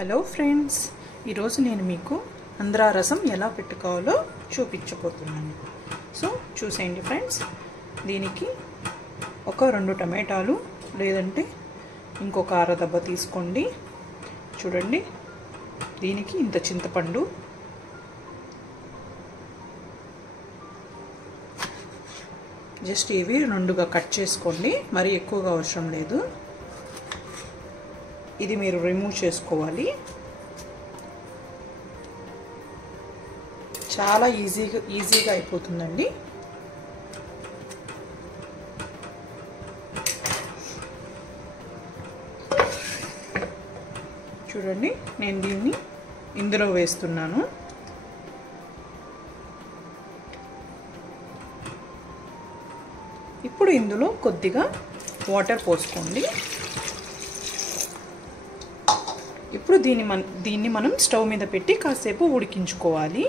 Hello friends, ఈరోజు నేను మీకు ఆంధ్రా రసం ఎలా పెట్టుకోవాలో చూపించబోతున్నాను. సో చూసేయండి ఫ్రెండ్స్. దీనికి ఒక 2 టమాటాలు లేదంటే ఇంకొక అరదబ్బ తీసుకోండి. చూడండి, దీనికి ఇంత చింతపండు, జస్ట్ ఇవి 2గా కట్ చేసుకోండి, మరీ ఎక్కువగా అవసరం లేదు. ఇది మీరు రిమూవ్ చేసుకోవాలి. చాలా ఈజీగా అయిపోతుందండి. చూడండి, నేను దీన్ని ఇందులో వేస్తున్నాను. ఇప్పుడు ఇందులో కొద్దిగా వాటర్ పోసుకోండి. ఇప్పుడు దీన్ని మనం స్టవ్ మీద పెట్టి కాసేపు ఉడికించుకోవాలి.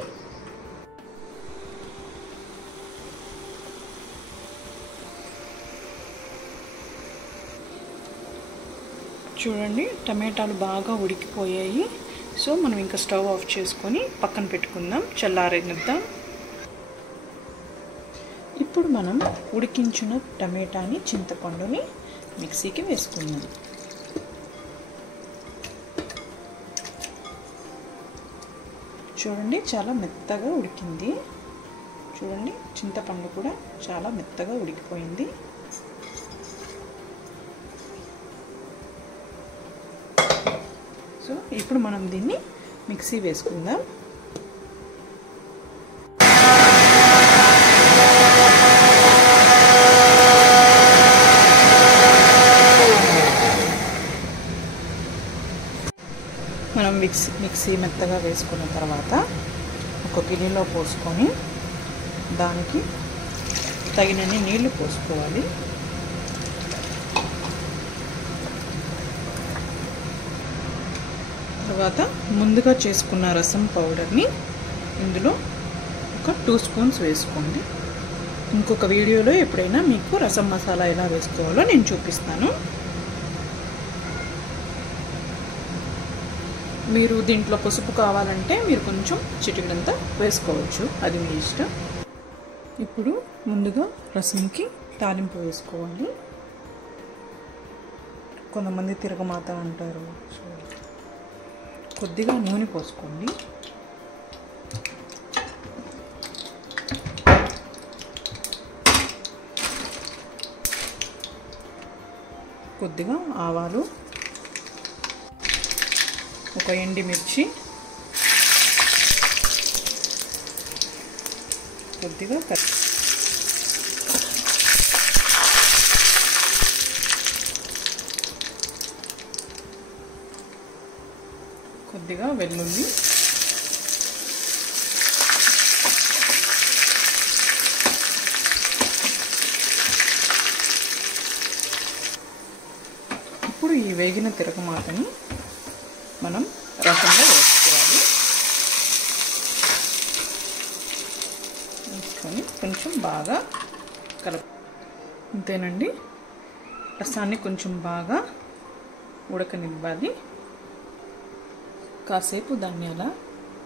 చూడండి, టమాటాలు బాగా ఉడికిపోయాయి. సో మనం ఇంకా స్టవ్ ఆఫ్ చేసుకొని పక్కన పెట్టుకుందాం, చల్లారనిద్దాం. ఇప్పుడు మనం ఉడికించిన టమాటాని, చింతపండుని మిక్సీకి వేసుకుందాం. చూడండి, చాలా మెత్తగా ఉడికింది. చూడండి, చింతపండు కూడా చాలా మెత్తగా ఉడికిపోయింది. సో ఇప్పుడు మనం దీన్ని మిక్సీ వేసుకుందాం. మనం మిక్సీ మెత్తగా వేసుకున్న తర్వాత ఒక గిన్నెలో పోసుకొని దానికి తగినన్ని నీళ్లు పోసుకోవాలి. తర్వాత ముందుగా చేసుకున్న రసం పౌడర్ని ఇందులో ఒక 2 స్పూన్స్ వేసుకోండి. ఇంకొక వీడియోలో ఎప్పుడైనా మీకు రసం మసాలా ఎలా వేసుకోవాలో నేను చూపిస్తాను. మీరు దీంట్లో పసుపు కావాలంటే మీరు కొంచెం చిటికెడంతా వేసుకోవచ్చు, అది మీ ఇష్టం. ఇప్పుడు ముందుగా రసంకి తాలింపు వేసుకోవాలి. కొంతమంది తిరగమాత అంటారు. సో కొద్దిగా నూనె పోసుకోండి. కొద్దిగా ఆవాలు, ఒక ఎండుమిర్చి, కొద్దిగా కొద్దిగా వెల్లుల్లి, ఇప్పుడు ఈ వేగిన తిరగమాతని మనం రసంలో వేసుకోవాలి. వేసుకొని కొంచెం బాగా అంతేనండి, రసాన్ని కొంచెం బాగా ఉడకనివ్వాలి. కాసేపు దాన్ని అలా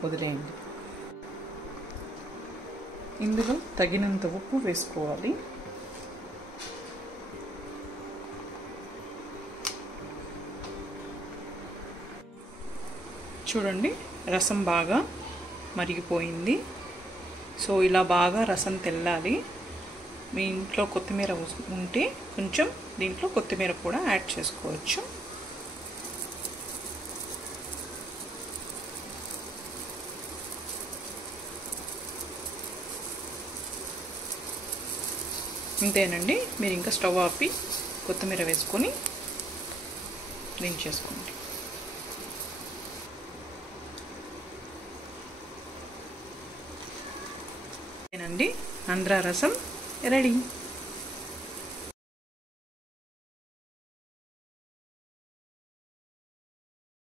వదిలేయండి. ఇందులో తగినంత ఉప్పు వేసుకోవాలి. చూడండి, రసం బాగా మరిగిపోయింది. సో ఇలా బాగా రసం తెల్లాలి. మీ ఇంట్లో కొత్తిమీర ఉంటే కొంచెం దీంట్లో కొత్తిమీర కూడా యాడ్ చేసుకోవచ్చు. ఇంతేనండి, మీరు ఇంకా స్టవ్ ఆపి కొత్తిమీర వేసుకొని దించేసుకోండి. ఆంధ్రా రసం రెడీ.